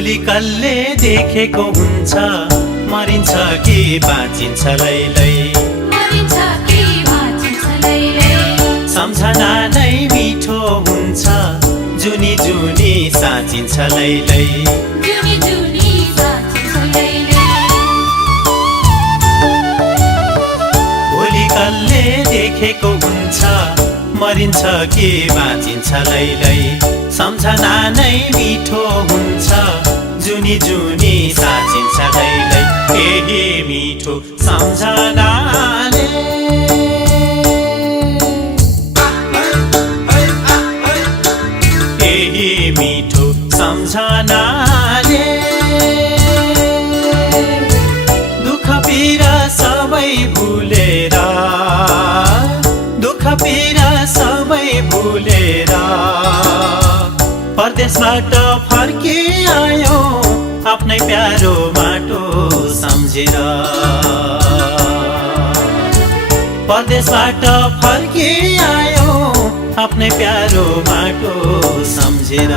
भोलि कसले देखेको हुन्छ मरिन्छ कि बाँचिन्छ लैलै सम्झना नै मिठो हुन्छ जुनी जुनी साँचिन्छ लैलै भोलि कसले देखेको हुन्छ मरिन्छ कि बाँचिन्छ लैलै सम्झना नै मिठो हुन्छ जुनी जुनी साँचिन्छ लैलै केही मिठो सम्झनाले केही मिठो सम्झनाले दुःख पीडा सबै भुलेर दुःख पीडा सबै भुलेर परदेशबाट फर्की आयो आफ्नै प्यारो माटो सम्झेर परदेशबाट फर्की आयो आफ्नै प्यारो माटो सम्झेर